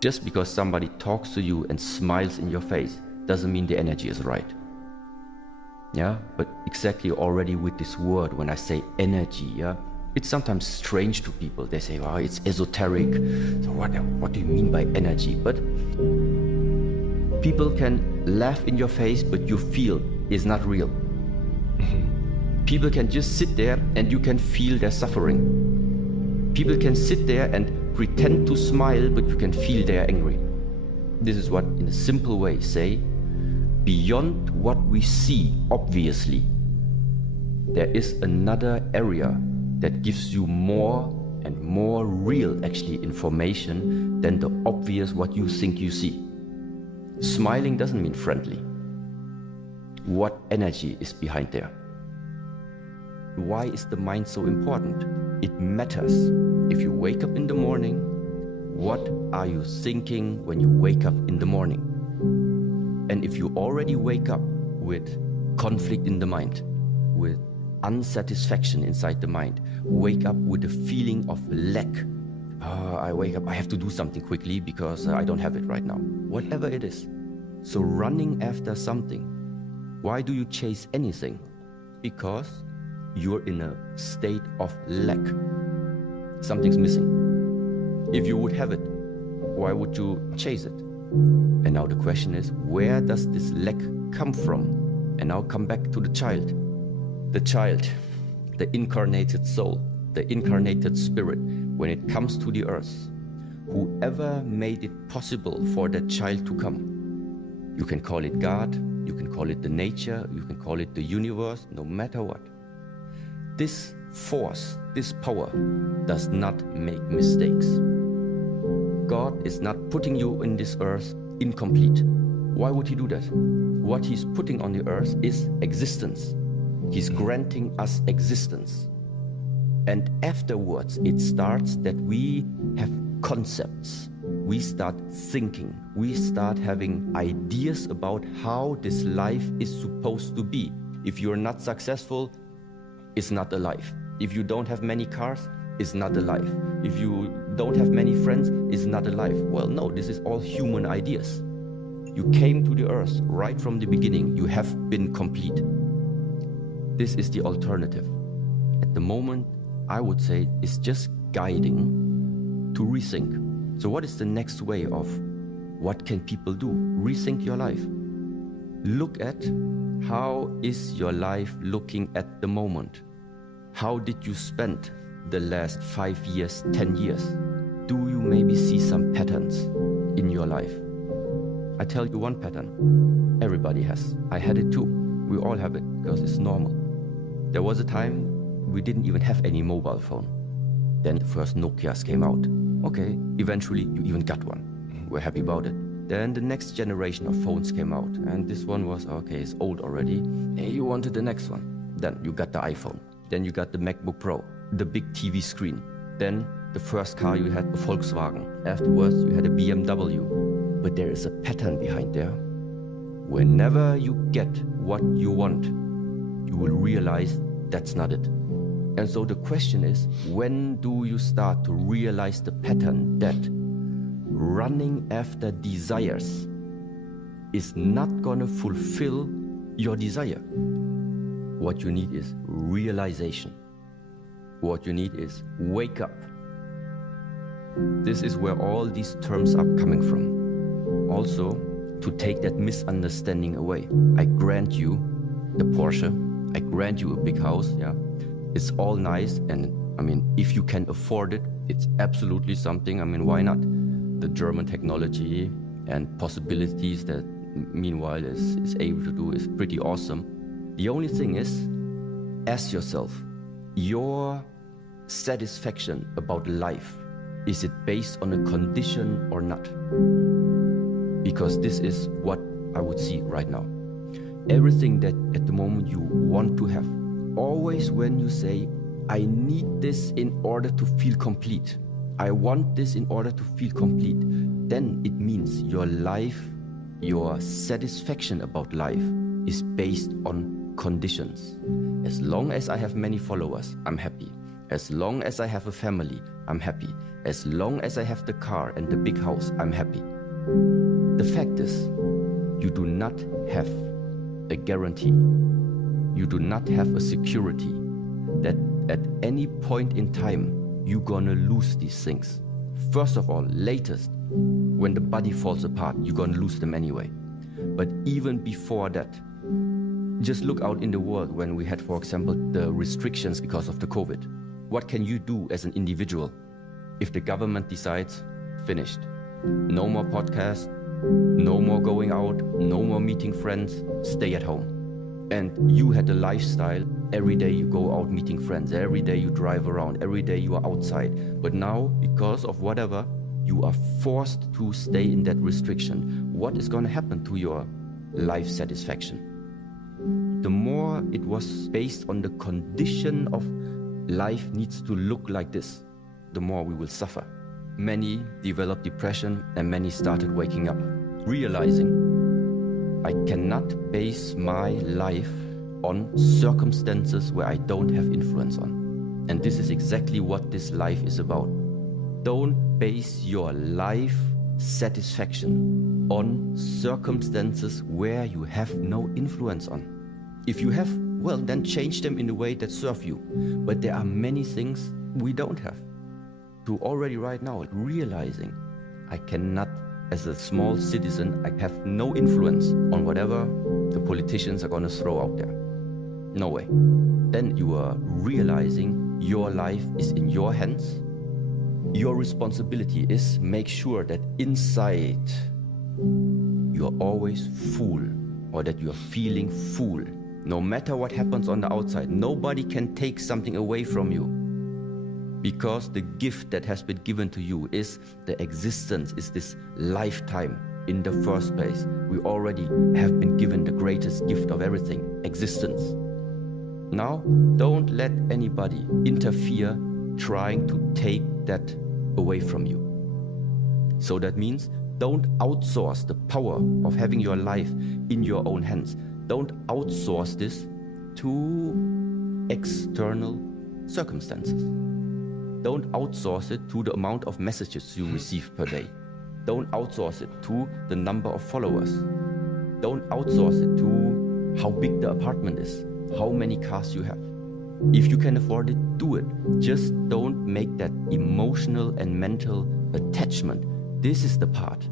Just because somebody talks to you and smiles in your face doesn't mean the energy is right. Yeah, but exactly already with this word, when I say energy, yeah, it's sometimes strange to people. They say, "Wow, it's esoteric." So what do you mean by energy? But people can laugh in your face, but you feel it's not real. People can just sit there and you can feel their suffering. People can sit there and pretend to smile, but you can feel they are angry. This is what, in a simple way, say, beyond what we see, obviously, there is another area that gives you more and more real, actually, information than the obvious what you think you see. Smiling doesn't mean friendly. What energy is behind there? Why is the mind so important? It matters. If you wake up in the morning, what are you thinking when you wake up in the morning? And if you already wake up with conflict in the mind, with unsatisfaction inside the mind, wake up with a feeling of lack. I wake up, I have to do something quickly because I don't have it right now. Whatever it is. So running after something. Why do you chase anything? Because you're in a state of lack. Something's missing. If you would have it, why would you chase it? And now the question is, where does this lack come from? And now come back to the child. The child, the incarnated soul, the incarnated spirit, when it comes to the earth, whoever made it possible for that child to come. You can call it God, you can call it the nature, you can call it the universe, no matter what. This force, this power does not make mistakes. God is not putting you in this earth incomplete. Why would he do that? What he's putting on the earth is existence. He's granting us existence. And afterwards, it starts that we have concepts. We start thinking. We start having ideas about how this life is supposed to be. If you're not successful, it's not a life. If you don't have many cars, it's not a life. If you don't have many friends, it's not a life. Well, no, this is all human ideas. You came to the earth right from the beginning. You have been complete. This is the alternative. At the moment, I would say it's just guiding to rethink. So what is the next way of what can people do? Rethink your life. Look at how is your life looking at the moment? How did you spend the last 5 years, 10 years? Do you maybe see some patterns in your life? I tell you one pattern. Everybody has. I had it too. We all have it because it's normal. There was a time we didn't even have any mobile phone. Then the first Nokias came out. Okay, eventually you even got one. We're happy about it. Then the next generation of phones came out, and this one was, okay, it's old already. Hey, you wanted the next one. Then you got the iPhone. Then you got the MacBook Pro, the big TV screen. Then the first car you had, the Volkswagen. Afterwards, you had a BMW. But there is a pattern behind there. Whenever you get what you want, you will realize that's not it. And so the question is, when do you start to realize the pattern that running after desires is not gonna fulfill your desire? What you need is realization. What you need is wake up. This is where all these terms are coming from. Also, to take that misunderstanding away. I grant you the Porsche, I grant you a big house, yeah. It's all nice, and I mean, if you can afford it, it's absolutely something. I mean, why not? The German technology and possibilities that meanwhile is able to do is pretty awesome. The only thing is, ask yourself, your satisfaction about life, is it based on a condition or not? Because this is what I would see right now. Everything that at the moment you want to have, always when you say, I need this in order to feel complete, I want this in order to feel complete, then it means your life, your satisfaction about life is based on conditions. As long as I have many followers, I'm happy. As long as I have a family, I'm happy. As long as I have the car and the big house, I'm happy. The fact is, you do not have a guarantee. You do not have a security that at any point in time, you're gonna lose these things. First of all, latest, when the body falls apart, you're gonna lose them anyway. But even before that, just look out in the world when we had, for example, the restrictions because of the COVID. What can you do as an individual if the government decides, finished? No more podcasts, no more going out, no more meeting friends, stay at home. And you had a lifestyle, every day you go out meeting friends, every day you drive around, every day you are outside. But now, because of whatever, you are forced to stay in that restriction. What is going to happen to your life satisfaction? The more it was based on the condition of life needs to look like this, the more we will suffer. Many developed depression and many started waking up, realizing I cannot base my life on circumstances where I don't have influence on. And this is exactly what this life is about. Don't base your life satisfaction on circumstances where you have no influence on. If you have, well, then change them in a way that serve you. But there are many things we don't have. To already right now, realizing I cannot, as a small citizen, I have no influence on whatever the politicians are going to throw out there. No way. Then you are realizing your life is in your hands. Your responsibility is make sure that inside you're always full, or that you're feeling full. No matter what happens on the outside, nobody can take something away from you. Because the gift that has been given to you is the existence, is this lifetime in the first place. We already have been given the greatest gift of everything, existence. Now, don't let anybody interfere trying to take that away from you. So that means don't outsource the power of having your life in your own hands. Don't outsource this to external circumstances. Don't outsource it to the amount of messages you receive per day. Don't outsource it to the number of followers. Don't outsource it to how big the apartment is, how many cars you have. If you can afford it, do it. Just don't make that emotional and mental attachment. This is the part.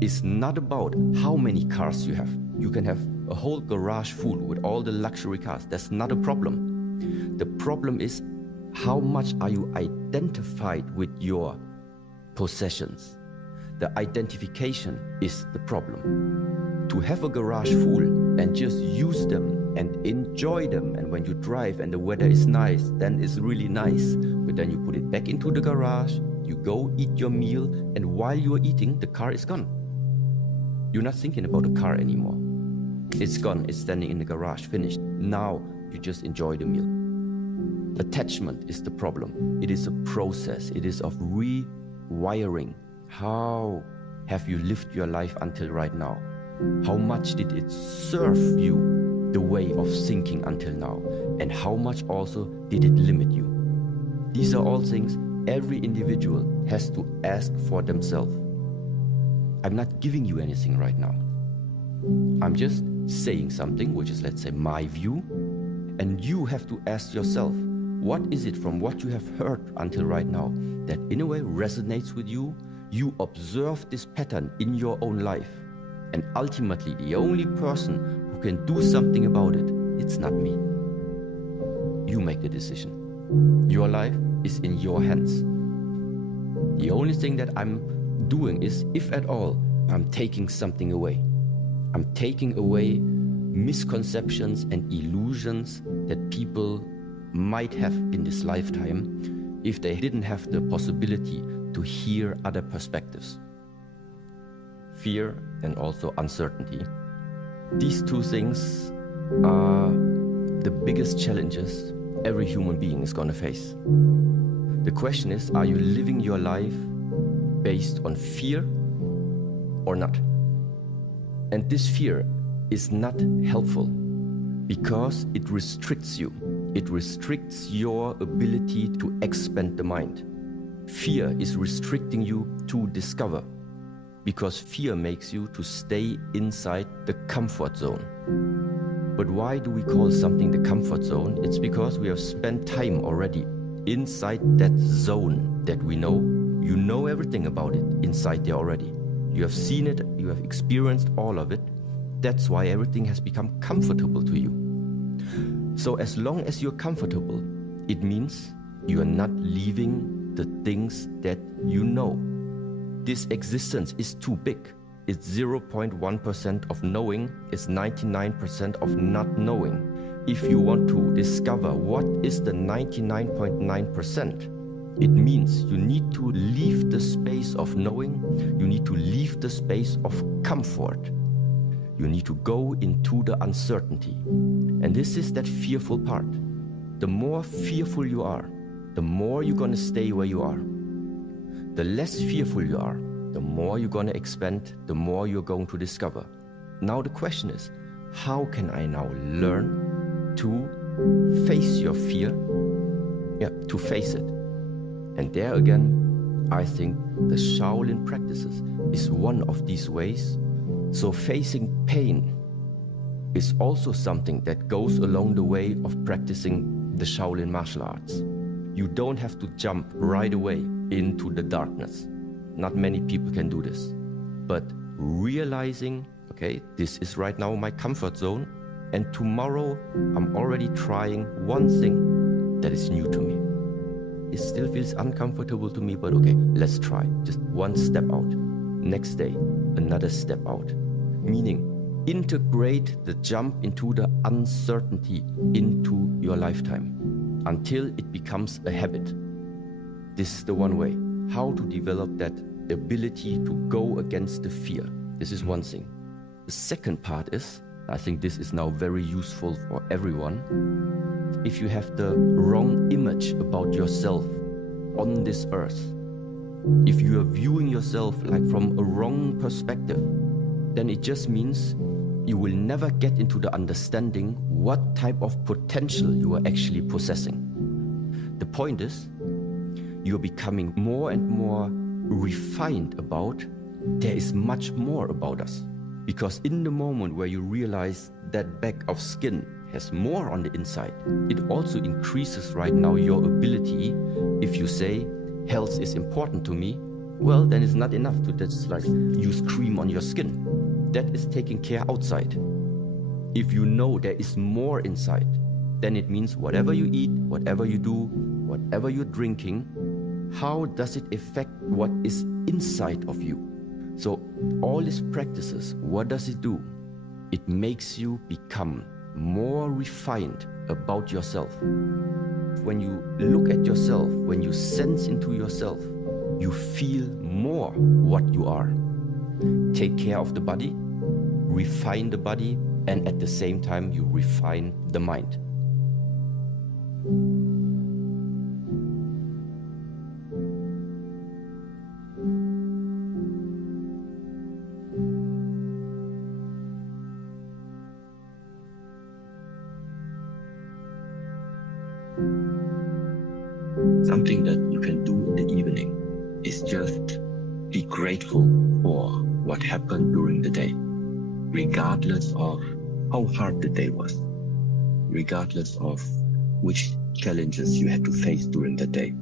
It's not about how many cars you have. You can have a whole garage full with all the luxury cars. That's not a problem. The problem is, how much are you identified with your possessions? The identification is the problem. To have a garage full and just use them and enjoy them, and when you drive and the weather is nice, then it's really nice. But then you put it back into the garage, you go eat your meal, and while you're eating, the car is gone. You're not thinking about the car anymore. It's gone, it's standing in the garage, finished. Now you just enjoy the meal. Attachment is the problem. It is a process. It is of rewiring. How have you lived your life until right now? How much did it serve you, the way of thinking until now? And how much also did it limit you? These are all things every individual has to ask for themselves. I'm not giving you anything right now. I'm just saying something, which is, let's say, my view. And you have to ask yourself, what is it from what you have heard until right now that in a way resonates with you? You observe this pattern in your own life. And ultimately, the only person who can do something about it, it's not me. You make the decision. Your life is in your hands. The only thing that I'm doing is, if at all, I'm taking something away. I'm taking away misconceptions and illusions that people might have in this lifetime if they didn't have the possibility to hear other perspectives. Fear and also uncertainty. These two things are the biggest challenges every human being is going to face. The question is, are you living your life based on fear or not? And this fear is not helpful because it restricts you. It restricts your ability to expand the mind. Fear is restricting you to discover, because fear makes you to stay inside the comfort zone. But why do we call something the comfort zone? It's because we have spent time already inside that zone that we know. You know everything about it inside there already. You have seen it, you have experienced all of it. That's why everything has become comfortable to you. So as long as you're comfortable, it means you are not leaving the things that you know. This existence is too big. It's 0.1% of knowing, it's 99% of not knowing. If you want to discover what is the 99.9%, it means you need to leave the space of knowing, you need to leave the space of comfort. You need to go into the uncertainty. And this is that fearful part. The more fearful you are, the more you're gonna stay where you are. The less fearful you are, the more you're gonna expand, the more you're going to discover. Now the question is, how can I now learn to face your fear? Yeah, to face it. And there again, I think the Shaolin practices is one of these ways. So facing pain is also something that goes along the way of practicing the Shaolin martial arts. You don't have to jump right away into the darkness. Not many people can do this. But realizing, okay, this is right now my comfort zone, and tomorrow I'm already trying one thing that is new to me. It still feels uncomfortable to me, but okay, let's try. Just one step out. Next day, another step out. Meaning, integrate the jump into the uncertainty into your lifetime until it becomes a habit. This is the one way. How to develop that ability to go against the fear. This is one thing. The second part is, I think this is now very useful for everyone. If you have the wrong image about yourself on this earth, if you are viewing yourself like from a wrong perspective, then it just means you will never get into the understanding what type of potential you are actually possessing. The point is, you're becoming more and more refined about there is much more about us. Because in the moment where you realize that bag of skin has more on the inside, it also increases right now your ability. If you say health is important to me, well, then it's not enough to just like use cream on your skin. That is taking care outside. If you know there is more inside, then it means whatever you eat, whatever you do, whatever you're drinking, how does it affect what is inside of you? So all these practices, what does it do? It makes you become more refined about yourself. When you look at yourself, when you sense into yourself, you feel more what you are. Take care of the body, refine the body, and at the same time you refine the mind. Something that you can do in the evening is just be grateful for what happened during the day, regardless of how hard the day was, regardless of which challenges you had to face during the day.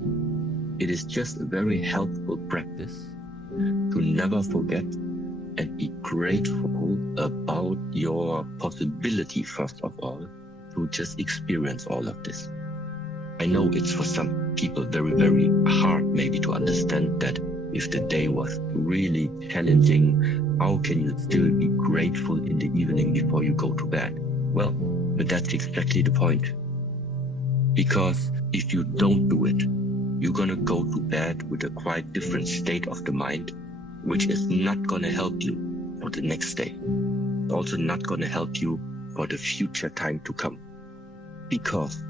It is just a very helpful practice to never forget and be grateful about your possibility, first of all, to just experience all of this. I know it's for some people very, very hard maybe to understand that if the day was really challenging, how can you still be grateful in the evening before you go to bed? Well, but that's exactly the point. Because if you don't do it, you're gonna go to bed with a quite different state of the mind, which is not gonna help you for the next day. Also not gonna help you for the future time to come. Because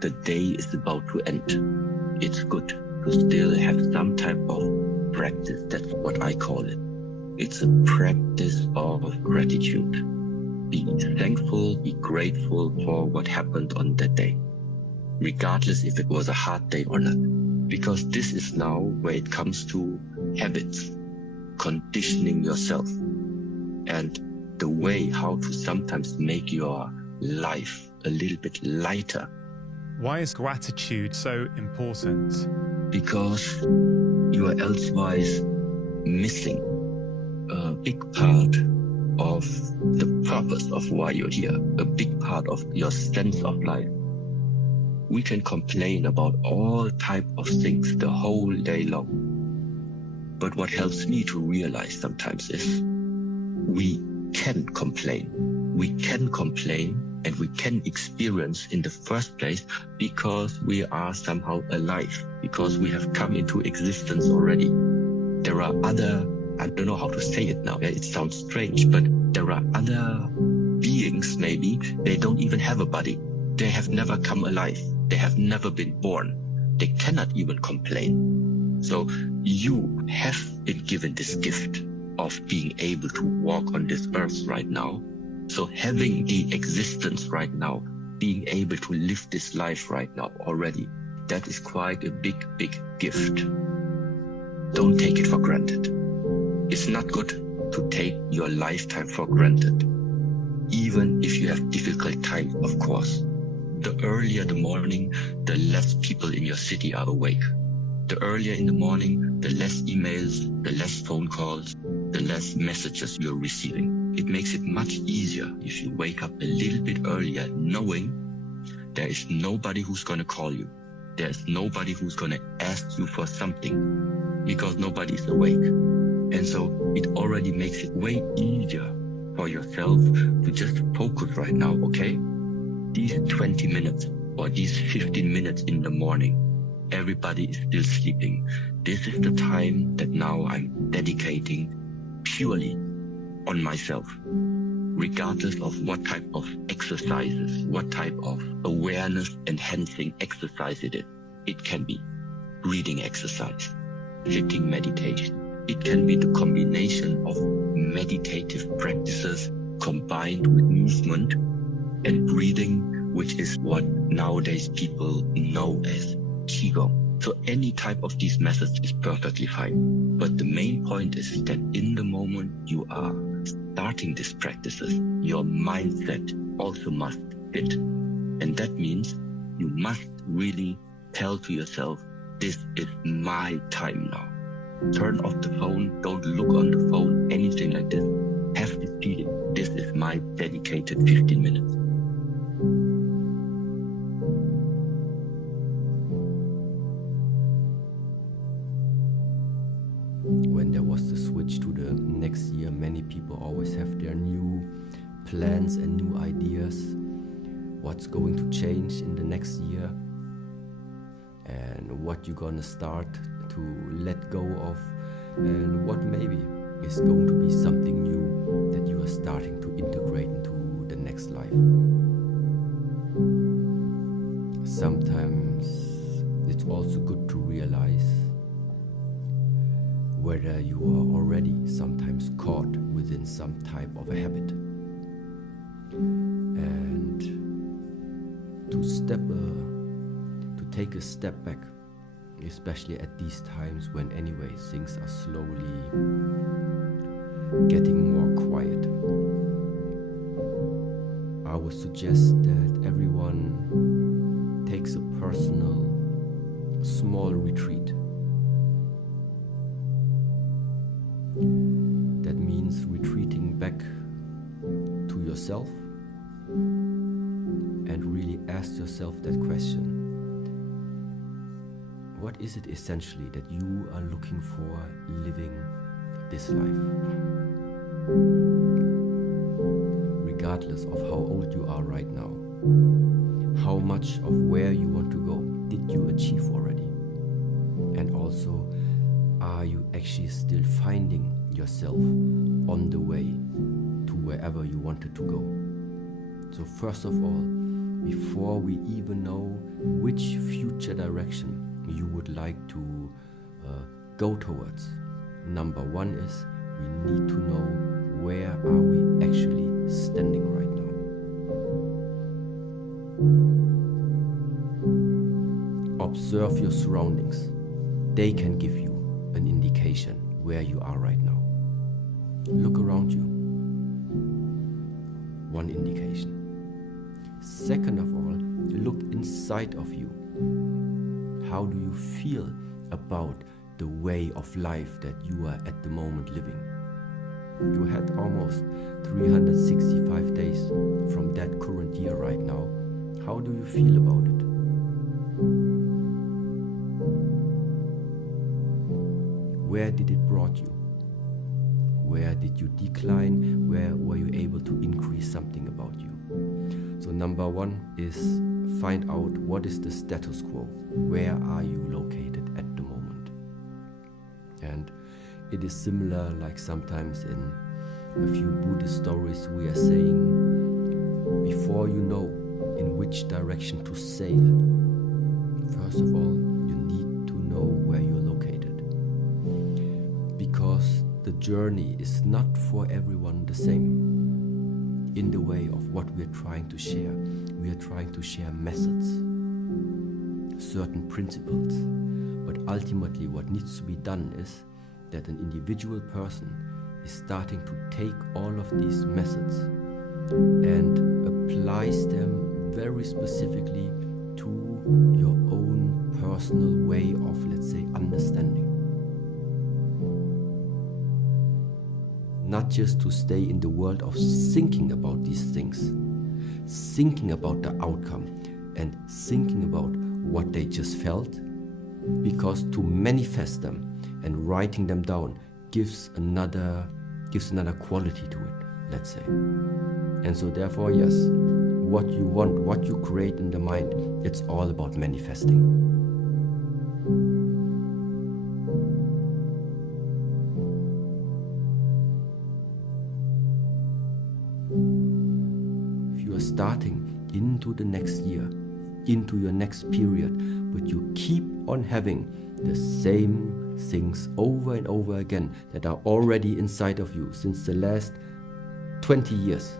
the day is about to end. It's good to still have some type of practice. That's what I call it. It's a practice of gratitude. Be thankful, be grateful for what happened on that day. regardless if it was a hard day or not. Because this is now where it comes to habits, conditioning yourself, and the way how to sometimes make your life a little bit lighter. Why is gratitude so important? Because you are elsewise missing a big part of the purpose of why you're here, a big part of your sense of life. We can complain about all type of things the whole day long. But what helps me to realize sometimes is we can complain. We can complain and we can experience in the first place because we are somehow alive, because we have come into existence already. There are other, I don't know how to say it now, it sounds strange, but there are other beings maybe, they don't even have a body. They have never come alive. They have never been born. They cannot even complain. So you have been given this gift of being able to walk on this earth right now. So having the existence right now, being able to live this life right now already, that is quite a big, big gift. Don't take it for granted. It's not good to take your lifetime for granted, even if you have difficult times, of course. The earlier the morning, the less people in your city are awake. The earlier in the morning, the less emails, the less phone calls, the less messages you're receiving. It makes it much easier if you wake up a little bit earlier, knowing there is nobody who's going to call you. There's nobody who's going to ask you for something because nobody's awake. And so it already makes it way easier for yourself to just focus right now, okay? These 20 minutes or these 15 minutes in the morning, everybody is still sleeping. This is the time that now I'm dedicating purely on myself, regardless of what type of exercises, what type of awareness enhancing exercise it is. It can be breathing exercise, sitting meditation. It can be the combination of meditative practices combined with movement and breathing, which is what nowadays people know as qigong. So any type of these methods is perfectly fine. But the main point is that in the moment you are starting these practices, your mindset also must fit. And that means you must really tell to yourself, this is my time now. Turn off the phone, don't look on the phone, anything like this. Have this feeling, this is my dedicated 15 minutes. When there was the switch to the next year, many people always have their new plans and new ideas. What's going to change in the next year and what you're gonna start to let go of, and what maybe is going to be something new that you are starting to integrate into the next life. Sometimes it's also good to realize whether you are already sometimes caught within some type of a habit, and to take a step back, especially at these times when anyway things are slowly getting more quiet. I would suggest that everyone takes a personal small retreat. That means retreating back to yourself and really ask yourself that question. What is it essentially that you are looking for living this life? Regardless of how old you are right now, how much of where you want to go did you achieve already? And also, are you actually still finding yourself on the way to wherever you wanted to go? So first of all, before we even know which future direction you would like to go towards, number one is we need to know where are we actually standing right now. observe your surroundings. They can give you an indication where you are right now. Look around you. One indication. Second of all, look inside of you. How do you feel about the way of life that you are at the moment living? You had almost 365 days from that current year right now. How do you feel about it? Where did it brought you? Where did you decline? Where were you able to increase something about you? So number one is find out what is the status quo. Where are you located at the moment? And it is similar like sometimes in a few Buddhist stories we are saying, before you know in which direction to sail, first of all, you need to know where you're located. Because the journey is not for everyone the same. In the way of what we are trying to share, we are trying to share methods, certain principles. But ultimately what needs to be done is that an individual person is starting to take all of these methods and applies them very specifically to your own personal way of, let's say, understanding. Not just to stay in the world of thinking about these things, thinking about the outcome and thinking about what they just felt, because to manifest them and writing them down gives another quality to it, let's say. And so therefore, yes, what you want, what you create in the mind, it's all about manifesting. Starting into the next year, into your next period, but you keep on having the same things over and over again that are already inside of you since the last 20 years,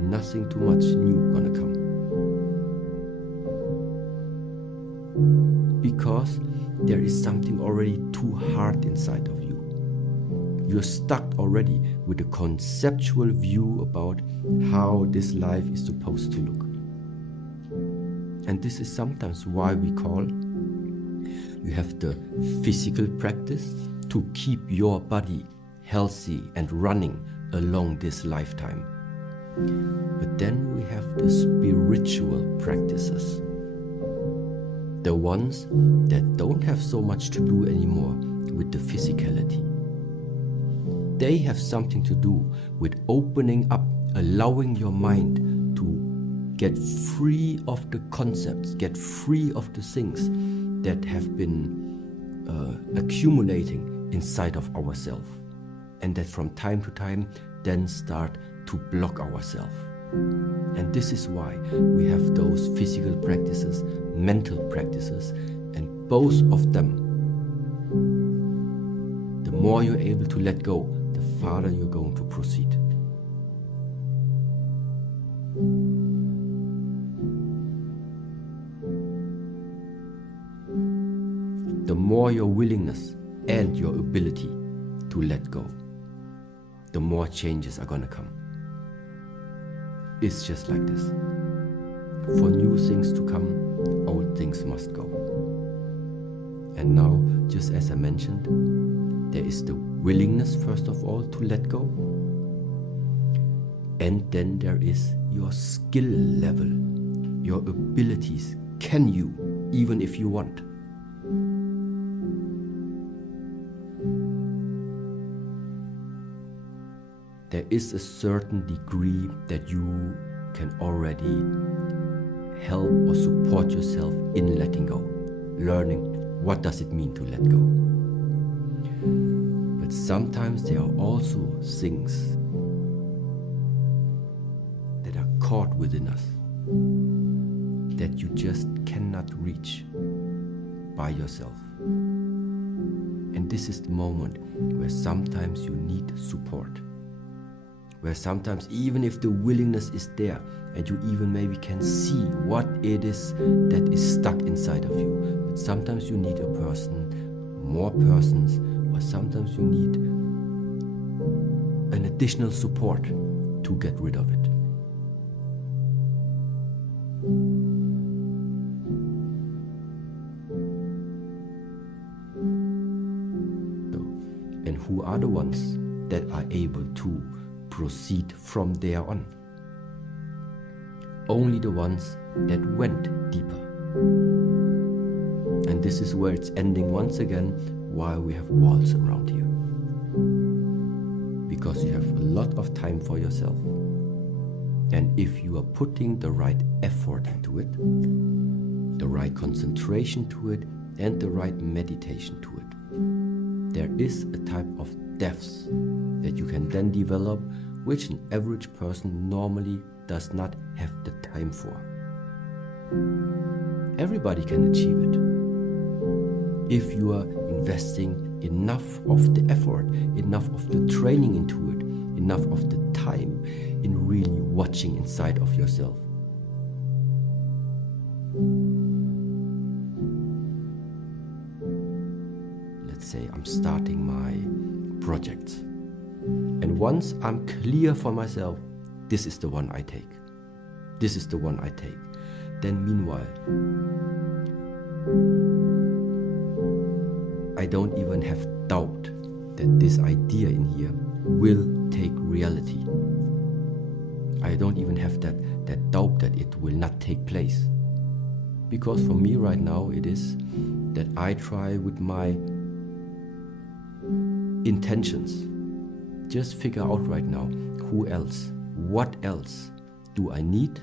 nothing too much new gonna come. Because there is something already too hard inside of you. You're stuck already with a conceptual view about how this life is supposed to look. And this is sometimes why we call you have the physical practice to keep your body healthy and running along this lifetime. But then we have the spiritual practices, the ones that don't have so much to do anymore with the physicality. They have something to do with opening up, allowing your mind to get free of the concepts, get free of the things that have been accumulating inside of ourselves, and that from time to time then start to block ourselves. And this is why we have those physical practices, mental practices, and both of them, the more you're able to let go, the farther you're going to proceed. The more your willingness and your ability to let go, the more changes are going to come. It's just like this. For new things to come, old things must go. And now, just as I mentioned, there is the willingness, first of all, to let go. And then there is your skill level, your abilities. Can you, even if you want? There is a certain degree that you can already help or support yourself in letting go, learning what does it mean to let go. But sometimes there are also things that are caught within us that you just cannot reach by yourself. And this is the moment where sometimes you need support. where sometimes even if the willingness is there and you even maybe can see what it is that is stuck inside of you, but sometimes you need a person, more persons, or sometimes you need an additional support to get rid of it. And who are the ones that are able to proceed from there on? Only the ones that went deeper. And this is where it's ending once again, why we have walls around here. Because you have a lot of time for yourself. And if you are putting the right effort into it, the right concentration to it, and the right meditation to it, there is a type of depth that you can then develop, which an average person normally does not have the time for. Everybody can achieve it if you are investing enough of the effort, enough of the training into it, enough of the time in really watching inside of yourself. Let's say I'm starting my projects, and once I'm clear for myself, this is the one I take. This is the one I take. Then meanwhile, I don't even have doubt that this idea in here will take reality. I don't even have that doubt that it will not take place. Because for me right now it is that I try with my intentions, just figure out right now, who else, what else do I need?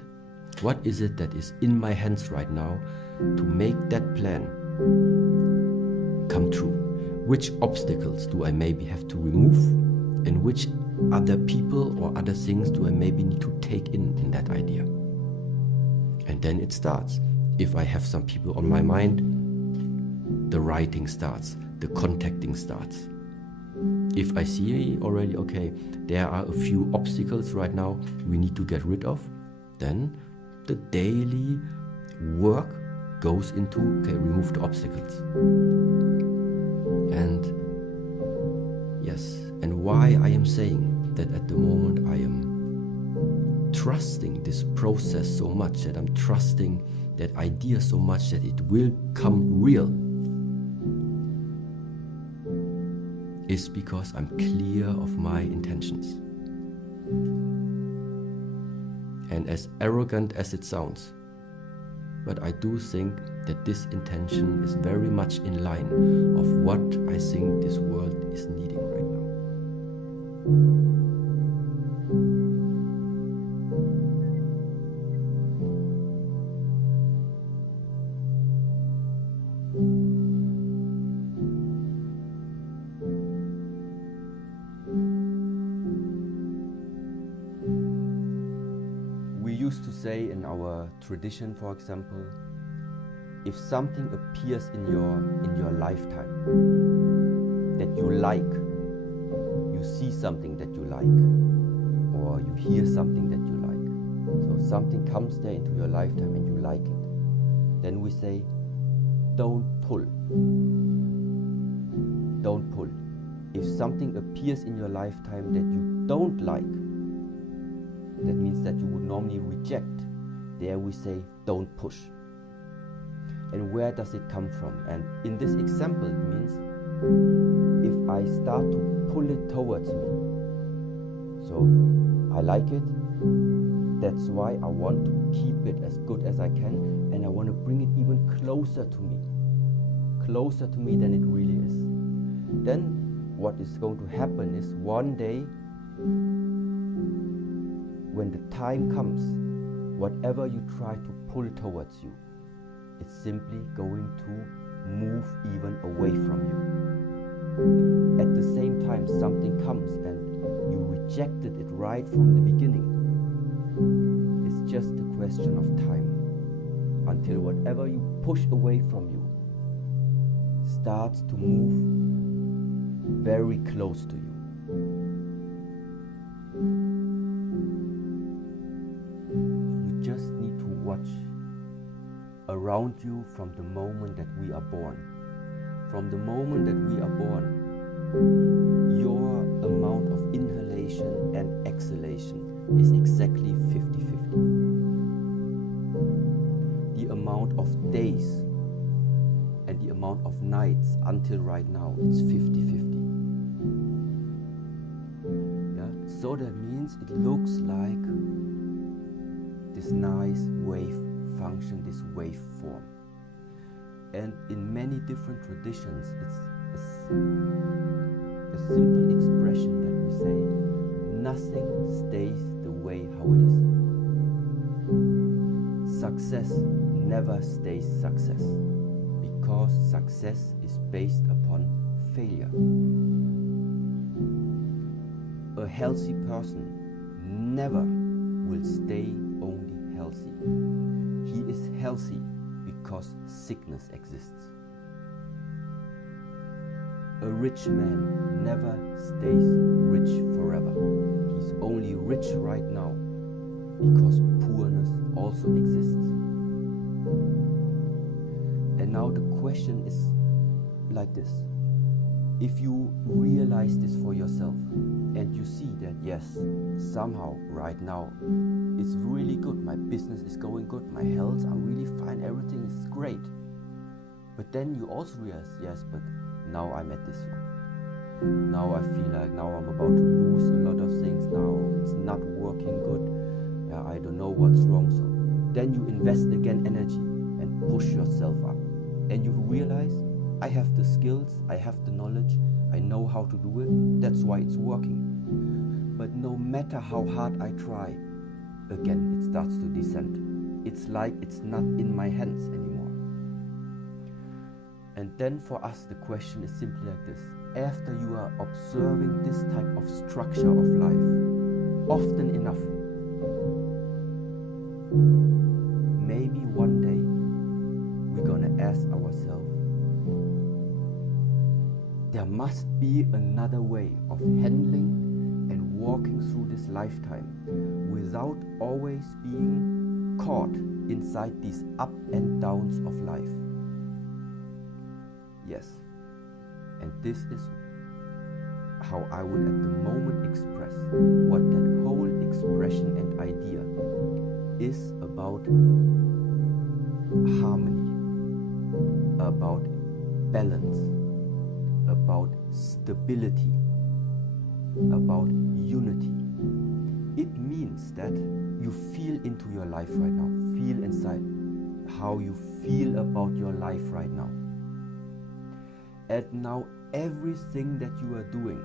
What is it that is in my hands right now to make that plan come true? Which obstacles do I maybe have to remove? And which other people or other things do I maybe need to take in that idea? And then it starts. If I have some people on my mind, the writing starts, the contacting starts. If I see already, okay, there are a few obstacles right now we need to get rid of, then the daily work goes into, okay, remove the obstacles. And yes, and why I am saying that at the moment I am trusting this process so much, that I'm trusting that idea so much that it will come real, is because I'm clear of my intentions. And as arrogant as it sounds, but I do think that this intention is very much in line of what I think this world is needing right now. We used to say in our tradition, for example, if something appears in your lifetime that you like, you see something that you like, or you hear something that you like, so something comes there into your lifetime and you like it, then we say, don't pull. Don't pull. If something appears in your lifetime that you don't like, that means that you would normally reject. There we say, don't push. And where does it come from? And in this example, it means if I start to pull it towards me, so I like it, that's why I want to keep it as good as I can, and I want to bring it even closer to me than it really is. Then what is going to happen is one day, when the time comes, whatever you try to pull towards you, it's simply going to move even away from you. At the same time, something comes and you rejected it right from the beginning. It's just a question of time until whatever you push away from you starts to move very close to you. around you from the moment that we are born. From the moment that we are born, your amount of inhalation and exhalation is exactly 50-50. The amount of days and the amount of nights until right now, it's 50-50. Yeah? So that means it looks like this nice wave function, this wave form. And in many different traditions, it's a simple expression that we say, nothing stays the way how it is. Success never stays success, because success is based upon failure. A healthy person never will stay only healthy. He is healthy because sickness exists. A rich man never stays rich forever. He's only rich right now because poorness also exists. And now the question is like this. If you realize this for yourself and you see that yes, somehow right now it's really good, my business is going good, my health are really fine, everything is great. But then you also realize, yes, but now I'm at this one. Now I feel like now I'm about to lose a lot of things, now it's not working good, I don't know what's wrong. So then you invest again energy and push yourself up. And you realize, I have the skills, I have the knowledge, I know how to do it, that's why it's working. But no matter how hard I try, again it starts to descend. It's like it's not in my hands anymore. And then for us the question is simply like this. After you are observing this type of structure of life, often enough, maybe one day we're gonna ask ourselves, there must be another way of handling and walking through this lifetime without always being caught inside these up and downs of life. Yes, and this is how I would at the moment express what that whole expression and idea is about: harmony, about balance, about stability, about unity. It means that you feel into your life right now, feel inside how you feel about your life right now. And now everything that you are doing,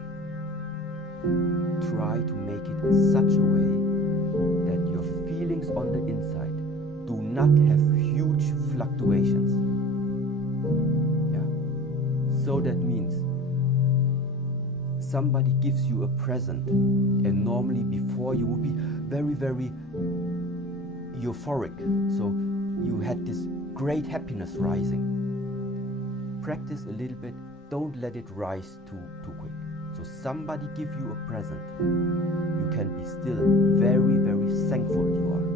try to make it in such a way that your feelings on the inside do not have huge fluctuations. Yeah. So that means somebody gives you a present, and normally before you would be very, very euphoric. So you had this great happiness rising. Practice a little bit, don't let it rise too quick. So somebody give you a present, you can be still very, very thankful you are.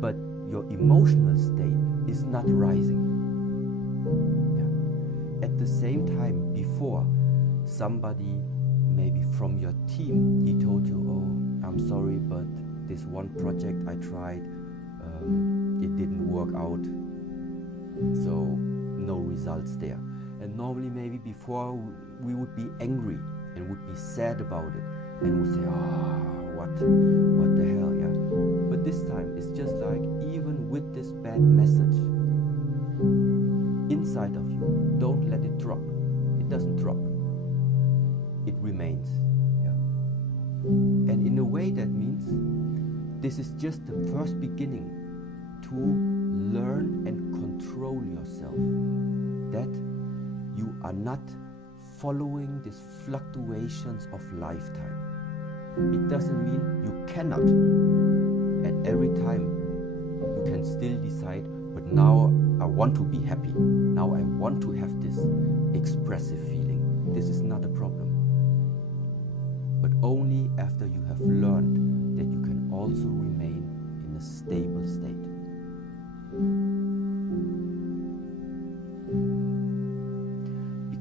But your emotional state is not rising. Yeah. At the same time, before, somebody maybe from your team, he told you, oh, I'm sorry, but this one project I tried, it didn't work out, so no results there. And normally maybe before we would be angry and would be sad about it and would say, what the hell, yeah. But this time it's just like, even with this bad message inside of you, don't let it drop. It doesn't drop. It remains. Yeah. And in a way that means this is just the first beginning to learn and control yourself. That you are not following these fluctuations of lifetime. It doesn't mean you cannot. At every time you can still decide, but now I want to be happy. Now I want to have this expressive feeling. This is not a problem. But only after you have learned that you can also remain in a stable state.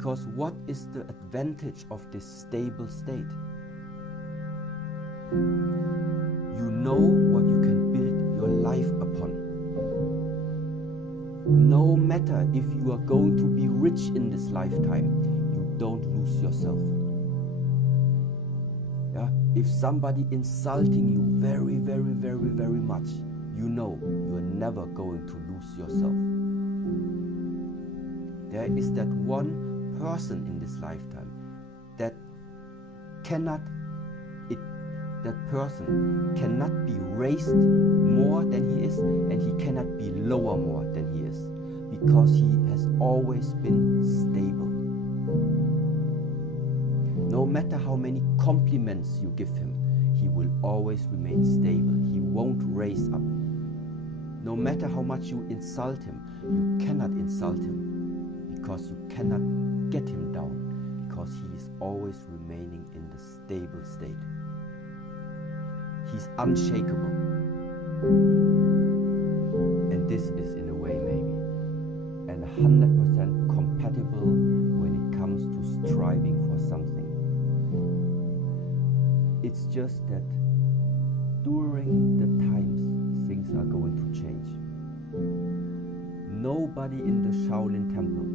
Because what is the advantage of this stable state? You know what you can build your life upon. No matter if you are going to be rich in this lifetime, you don't lose yourself. Yeah? If somebody insulting you very, very, very, very much, you know you are never going to lose yourself. There is that one person in this lifetime that that person cannot be raised more than he is, and he cannot be lower more than he is, because he has always been stable. No matter how many compliments you give him, he will always remain stable. He won't raise up. No matter how much you insult him, you cannot insult him, because you cannot get him down, because he is always remaining in the stable state. He's unshakable. And this is, in a way, maybe, and 100% compatible when it comes to striving for something. It's just that during the times, things are going to change. Nobody in the Shaolin Temple,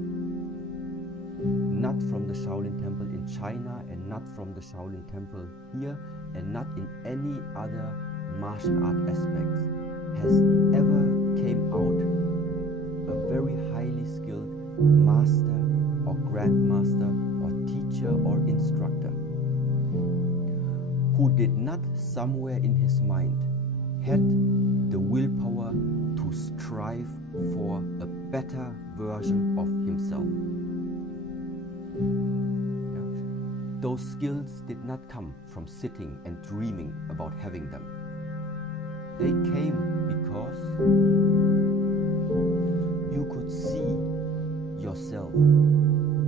not from the Shaolin Temple in China, and not from the Shaolin Temple here, and not in any other martial art aspects, has ever came out a very highly skilled master or grandmaster or teacher or instructor who did not somewhere in his mind had the willpower to strive for a better version of himself. Those skills did not come from sitting and dreaming about having them. They came because you could see yourself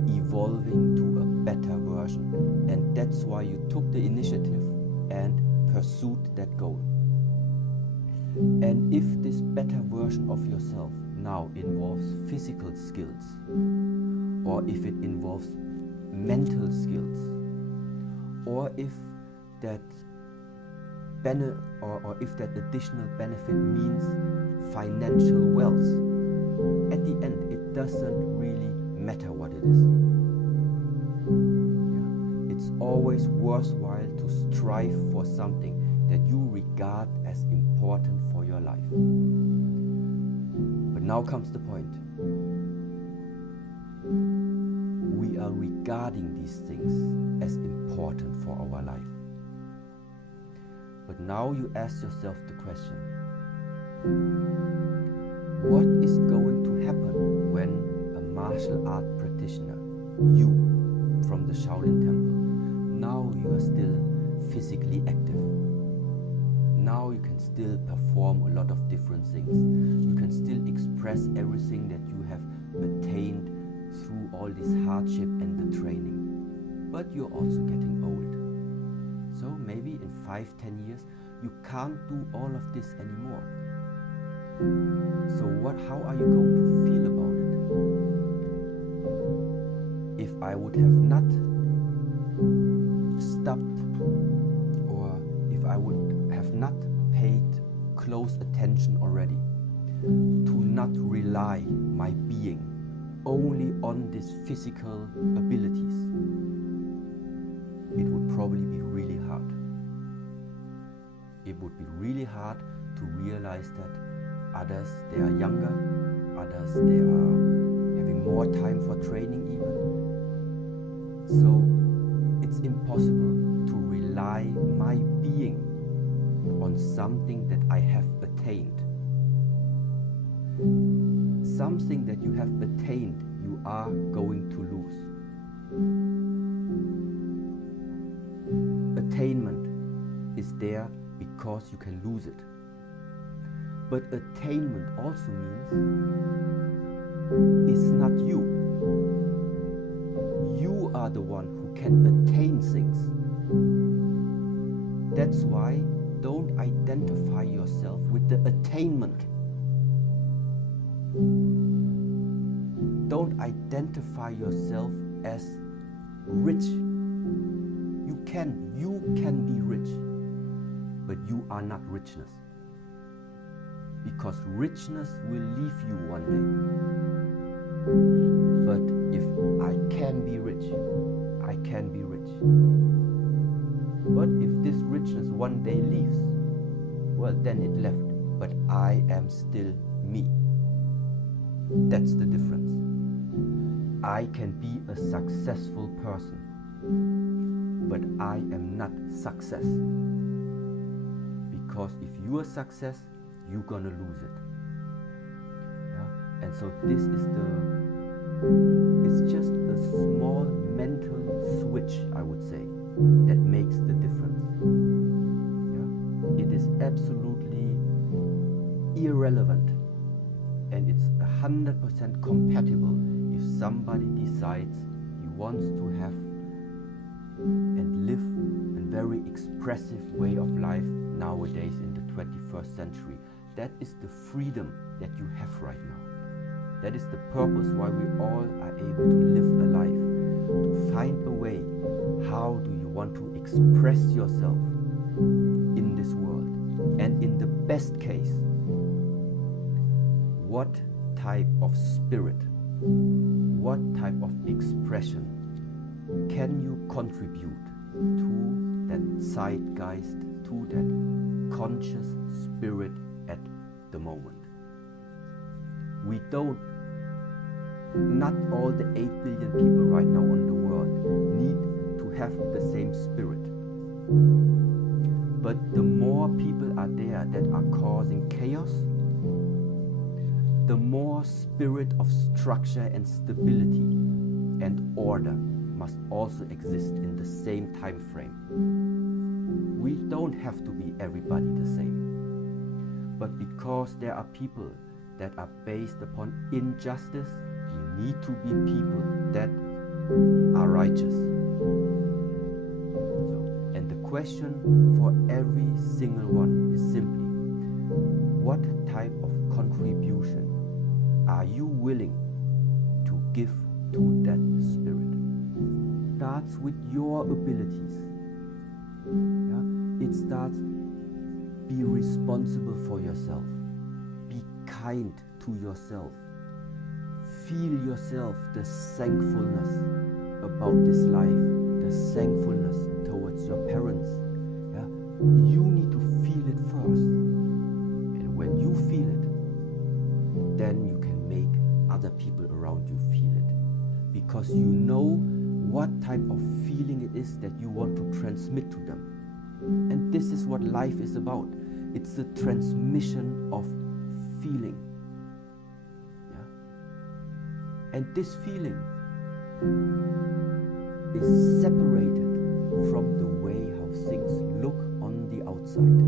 evolving to a better version, and that's why you took the initiative and pursued that goal. And if this better version of yourself now involves physical skills, or if it involves mental skills, or if that if that additional benefit means financial wealth, at the end it doesn't really matter what it is. Yeah. It's always worthwhile to strive for something that you regard as important for your life. But now comes the point. We are regarding these things as important for our life. But now you ask yourself the question, what is going to happen when a martial art practitioner, you from the Shaolin Temple, now you are still physically active. Now you can still perform a lot of different things. You can still express everything that you have attained through all this hardship and the training. But you're also getting old. So maybe in 5-10 years you can't do all of this anymore. So how are you going to feel about it? If I would have not stopped, or if I would have not paid close attention already, to not rely my being only on these physical abilities, it would probably be really hard. It would be really hard to realize that others, they are younger, others, they are having more time for training even. So it's impossible to rely my being on something that I have attained. Something that you have attained, you are going to lose. Attainment is there because you can lose it. But attainment also means it's not you. You are the one who can attain things. That's why don't identify yourself with the attainment. Don't identify yourself as rich. You can be rich, but you are not richness. Because richness will leave you one day. But if I can be rich, I can be rich. But if this richness one day leaves, well, then it left. But I am still me. That's the difference. I can be a successful person, but I am not success. Because if you are success, you're gonna lose it. Yeah? And so this is it's just a small mental switch, I would say, that makes the difference. Yeah? It is absolutely irrelevant, and it's 100% compatible if somebody decides he wants to have and live a very expressive way of life nowadays in the 21st century. That is the freedom that you have right now. That is the purpose why we all are able to live a life, to find a way. How do you want to express yourself in this world? And in the best case, what type of spirit, what type of expression can you contribute to that zeitgeist, to that conscious spirit at the moment? Not all the 8 billion people right now on the world need to have the same spirit. But the more people are there that are causing chaos, the more spirit of structure and stability and order must also exist in the same time frame. We don't have to be everybody the same. But because there are people that are based upon injustice, we need to be people that are righteous. And the question for every single one is simply, what type of contribution are you willing to give to that spirit? It starts with your abilities. Yeah? It starts, be responsible for yourself. Be kind to yourself. Feel yourself, the thankfulness about this life, the thankfulness towards your parents. Yeah? You need to feel it first. And when you feel it, then you can make other people around you feel it. Because you know what type of feeling it is that you want to transmit to them. And this is what life is about. It's the transmission of feeling. Yeah? And this feeling is separated from the way how things look on the outside.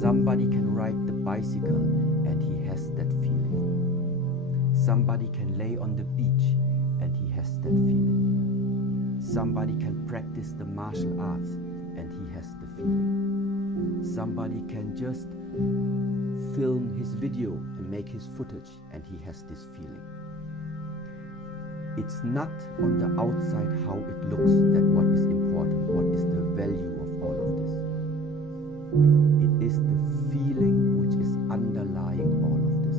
Somebody can ride the bicycle and he has that feeling. Somebody can lay on the beach and he has that feeling. Somebody can practice the martial arts and he has the feeling. Somebody can just film his video and make his footage and he has this feeling. It's not on the outside how it looks that what is important, what is the value of all of this. It is the feeling which is underlying all of this.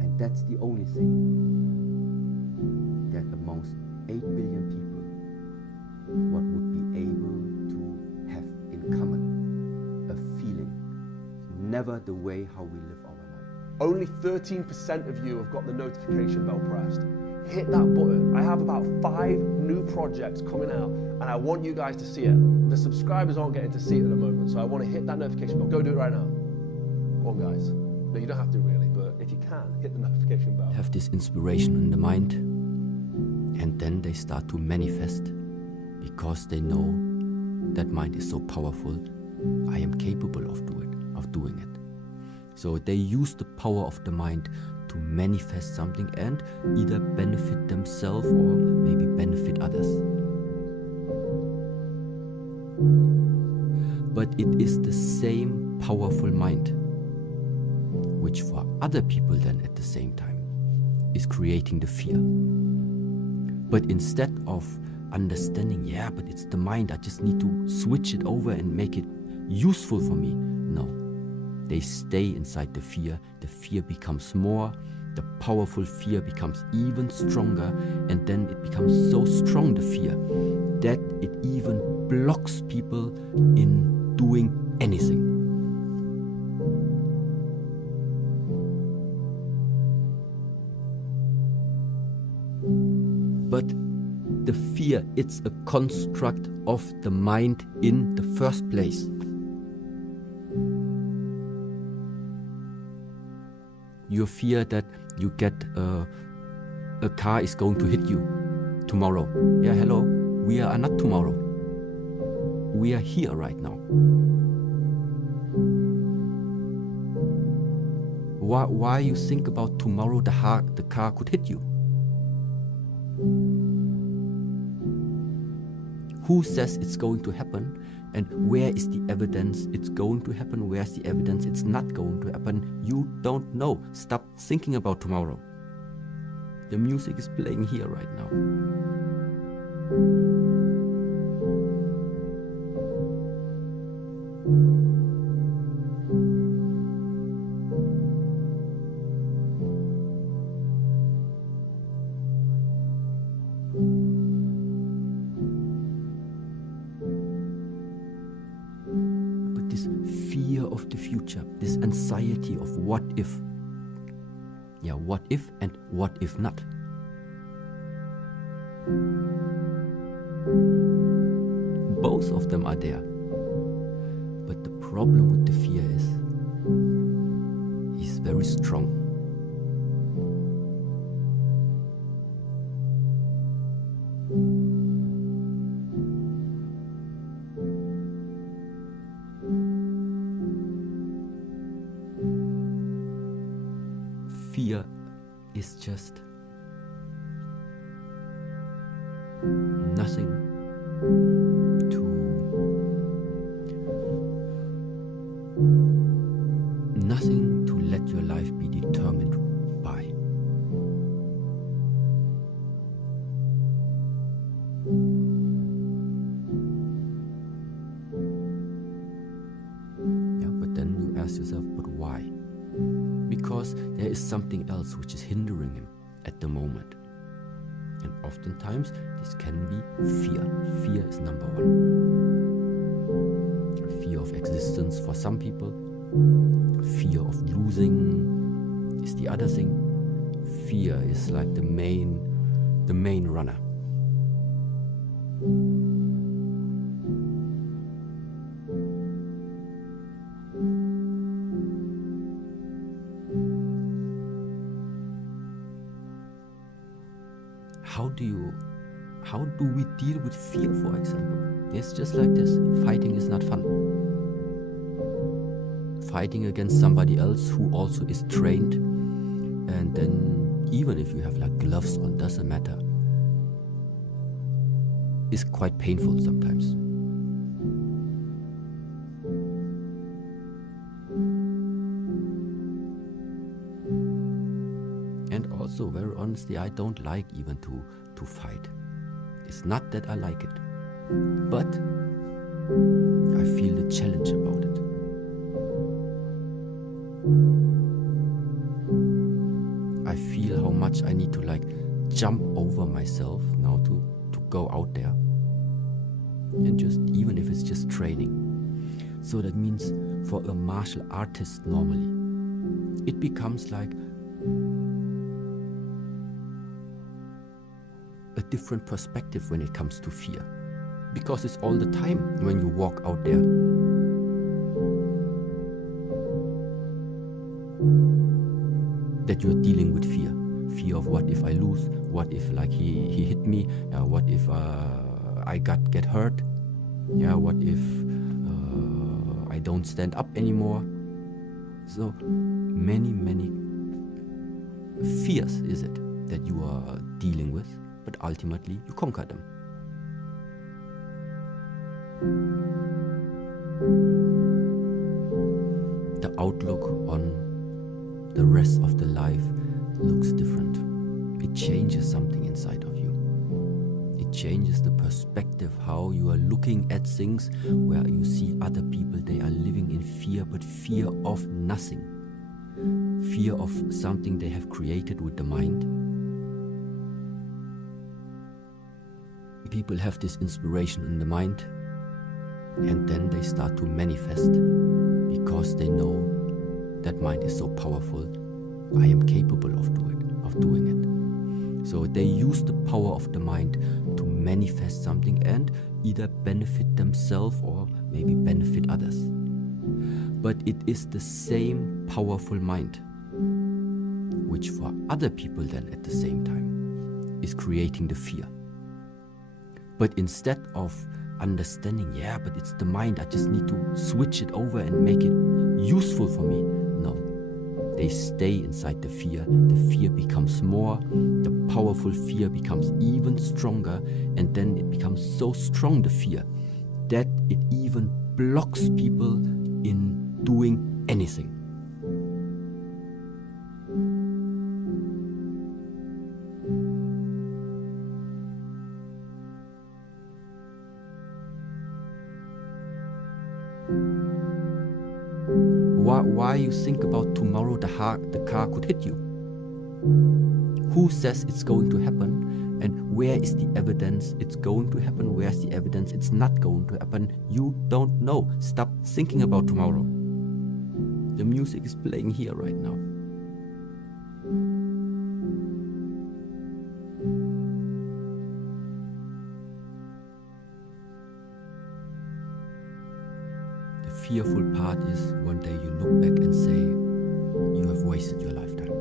And that's the only thing that amongst 8 billion people, what would be able to have in common, a feeling, never the way how we live our life. Only 13% of you have got the notification bell pressed. Hit that button. I have about 5 new projects coming out and I want you guys to see it. The subscribers aren't getting to see it at the moment, so I want to hit that notification bell. Go do it right now. Go on, guys. No, you don't have to really, but if you can, hit the notification bell. Have this inspiration in the mind, and then they start to manifest because they know that mind is so powerful. I am capable of doing it. So they use the power of the mind to manifest something and either benefit themselves or maybe benefit others. But it is the same powerful mind, which for other people then at the same time is creating the fear. But instead of understanding, yeah, but it's the mind, I just need to switch it over and make it useful for me. No, they stay inside the fear becomes more, the powerful fear becomes even stronger, and then it becomes so strong, the fear, that it even blocks people in doing anything. But the fear, it's a construct of the mind in the first place. You fear that you get a car is going to hit you tomorrow. Yeah, hello, we are not tomorrow. We are here right now. Why you think about tomorrow the car could hit you? Who says it's going to happen? And where is the evidence it's going to happen? Where's the evidence it's not going to happen? You don't know. Stop thinking about tomorrow. The music is playing here right now. Fear of the future, this anxiety of what if. Yeah, what if and what if not. Both of them are there. But the problem with the fear is, he's very strong. Fear is just nothing to let your life be determined by. Yeah, but then you ask yourself, but why? Because there is something else which is hindering him at the moment. And oftentimes this can be fear. Fear is number one. Fear of existence for some people. Fear of losing is the other thing. Fear is like the main runner. How do we deal with fear, for example? It's just like this. Fighting is not fun. Fighting against somebody else who also is trained, and then even if you have like gloves on, doesn't matter, is quite painful sometimes. And also, very honestly, I don't like even to fight. It's not that I like it, but I feel the challenge about it. I feel how much I need to like jump over myself now to go out there. And just, even if it's just training. So that means for a martial artist normally, it becomes like a different perspective when it comes to fear. Because it's all the time when you walk out there. That you're dealing with fear. Fear of what if I lose? What if like he hit me? What if I get hurt? Yeah, what if I don't stand up anymore? So many fears is it that you are dealing with, but ultimately you conquer them. The outlook on the rest of the life looks different. it changes something inside of you. It changes the perspective, how you are looking at things, where you see other people, they are living in fear, but fear of nothing. Fear of something they have created with the mind. People have this inspiration in the mind, and then they start to manifest because they know that mind is so powerful. I am capable of doing it. So they use the power of the mind to manifest something and either benefit themselves or maybe benefit others. But it is the same powerful mind, which for other people then at the same time is creating the fear. But instead of understanding, yeah, but it's the mind, I just need to switch it over and make it useful for me. No, they stay inside the fear becomes more, the powerful fear becomes even stronger, and then it becomes so strong, the fear, that it even blocks people in doing anything. Why you think about tomorrow the car could hit you? Who says it's going to happen? And where is the evidence it's going to happen? Where's the evidence it's not going to happen? You don't know. Stop thinking about tomorrow. The music is playing here right now. The fearful part is one day you look back and say, you have wasted your lifetime.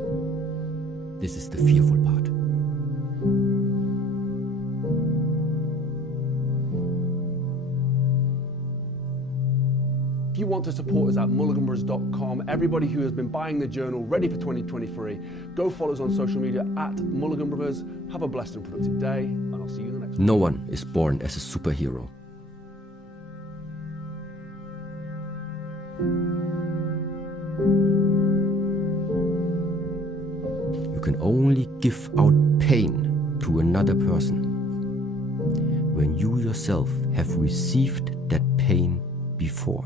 This is the fearful part. If you want to support us at mulliganbrothers.com, everybody who has been buying the journal ready for 2023, go follow us on social media at Mulligan Brothers. Have a blessed and productive day, and I'll see you in the next one. No one is born as a superhero. You can only give out pain to another person when you yourself have received that pain before.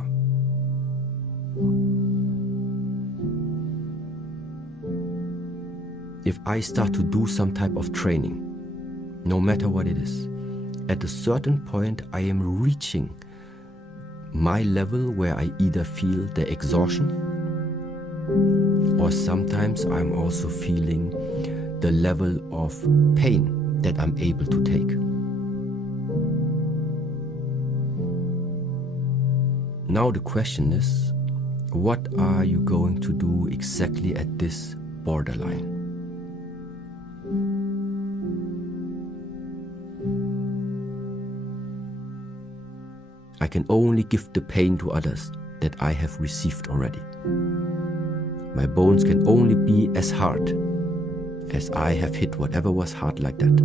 If I start to do some type of training, no matter what it is, at a certain point I am reaching my level where I either feel the exhaustion, or sometimes I'm also feeling the level of pain that I'm able to take. Now the question is, what are you going to do exactly at this borderline? I can only give the pain to others that I have received already. My bones can only be as hard as I have hit whatever was hard like that.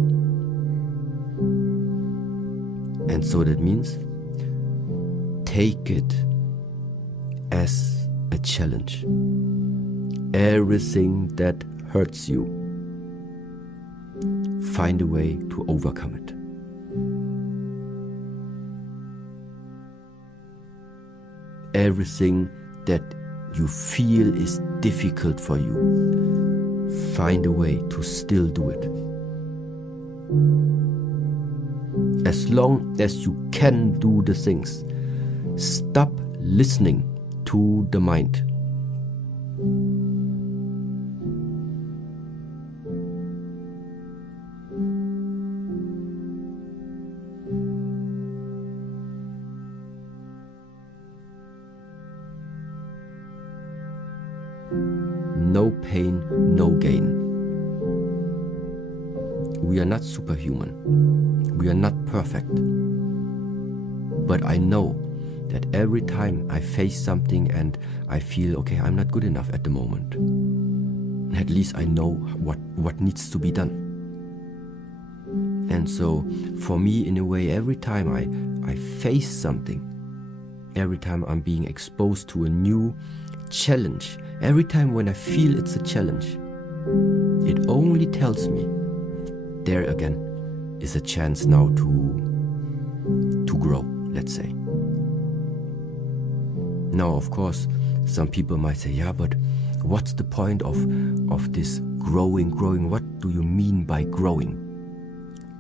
And so that means take it as a challenge. Everything that hurts you, find a way to overcome it. Everything that you feel is difficult for you, find a way to still do it. As long as you can do the things, stop listening to the mind. No pain, no gain. We are not superhuman. We are not perfect. But I know that every time I face something and I feel, okay, I'm not good enough at the moment, at least I know what needs to be done. And so for me, in a way, every time I face something, every time I'm being exposed to a new challenge, every time when I feel it's a challenge, it only tells me there again is a chance now to grow, let's say. Now, of course, some people might say, yeah, but what's the point of this growing? What do you mean by growing?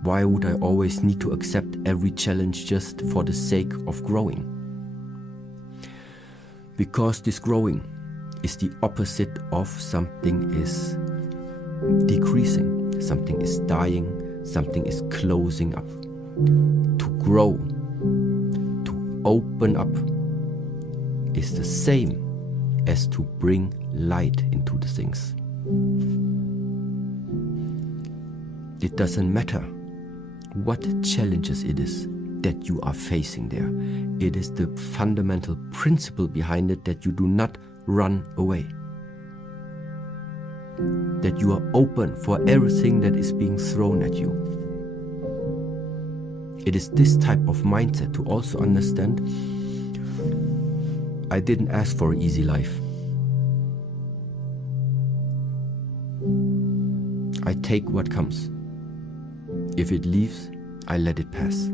Why would I always need to accept every challenge just for the sake of growing? Because this growing is the opposite of something is decreasing, something is dying, something is closing up. To grow, to open up, is the same as to bring light into the things. It doesn't matter what challenges it is that you are facing there. It is the fundamental principle behind it that you do not run away. That you are open for everything that is being thrown at you. It is this type of mindset to also understand, I didn't ask for an easy life. I take what comes. If it leaves, I let it pass.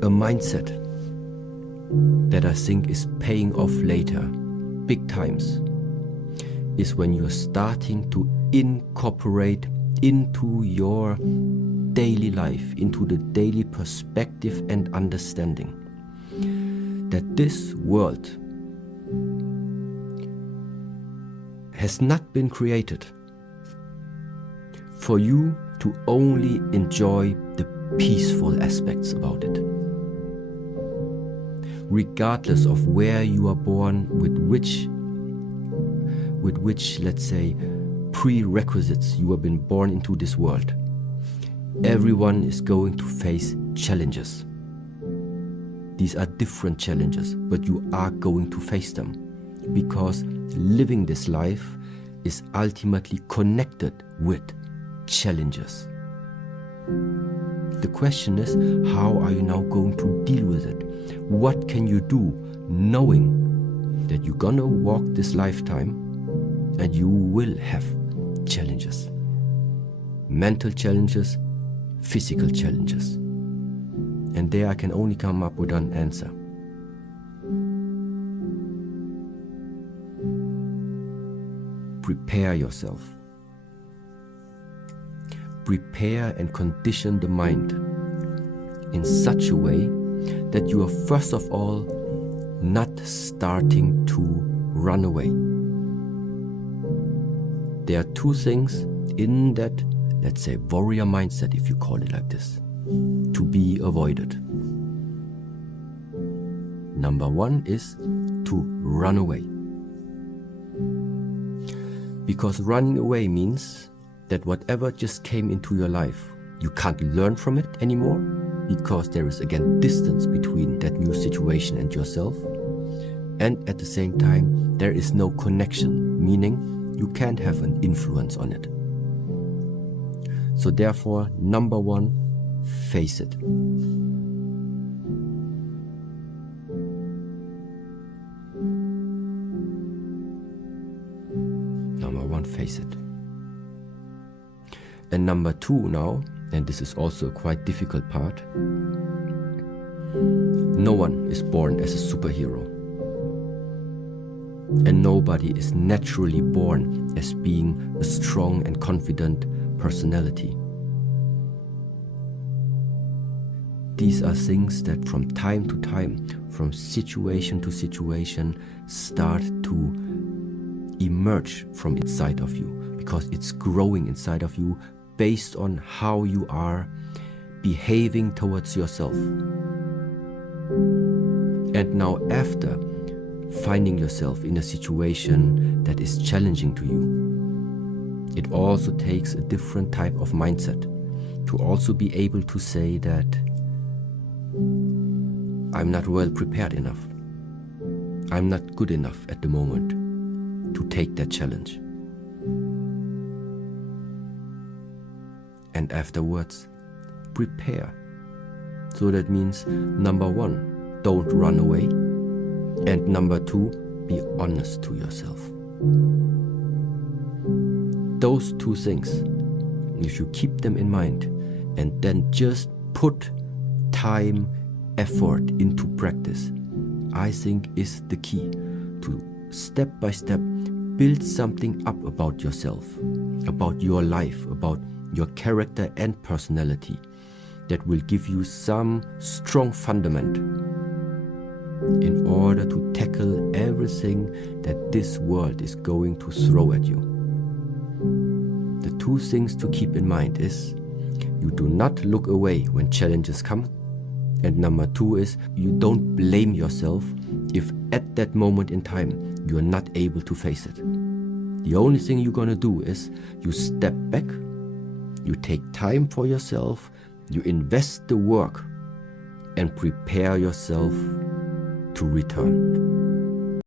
A mindset that I think is paying off later, big times, is when you're starting to incorporate into your daily life, into the daily perspective and understanding that this world has not been created for you to only enjoy the peaceful aspects about it. Regardless of where you are born, with which, let's say, prerequisites you have been born into this world, everyone is going to face challenges. These are different challenges, but you are going to face them, because living this life is ultimately connected with challenges. The question is, how are you now going to deal with it? What can you do knowing that you're gonna walk this lifetime and you will have challenges? Mental challenges, physical challenges. And there I can only come up with an answer. Prepare yourself. Prepare and condition the mind in such a way that you are first of all not starting to run away. There are two things in that, let's say, warrior mindset, if you call it like this, to be avoided. Number one is to run away. Because running away means that whatever just came into your life, you can't learn from it anymore, because there is again distance between that new situation and yourself. And at the same time, there is no connection, meaning you can't have an influence on it. So therefore, number one, face it. Number one, face it. And number two now, and this is also a quite difficult part, no one is born as a superhero. And nobody is naturally born as being a strong and confident personality. These are things that from time to time, from situation to situation, start to emerge from inside of you, because it's growing inside of you based on how you are behaving towards yourself. And now, after finding yourself in a situation that is challenging to you, it also takes a different type of mindset to also be able to say that I'm not well prepared enough. I'm not good enough at the moment to take that challenge. And afterwards, prepare So that means, number 1, don't run away. And number 2, be honest to yourself. Those 2 things, if you keep them in mind and then just put time, effort into practice, I think is the key to step by step build something up about yourself, about your life, about your character and personality that will give you some strong fundament in order to tackle everything that this world is going to throw at you. The 2 things to keep in mind is you do not look away when challenges come. And number 2 is you don't blame yourself if at that moment in time you're not able to face it. The only thing you're gonna do is you step back, you take time for yourself, you invest the work and prepare yourself to return.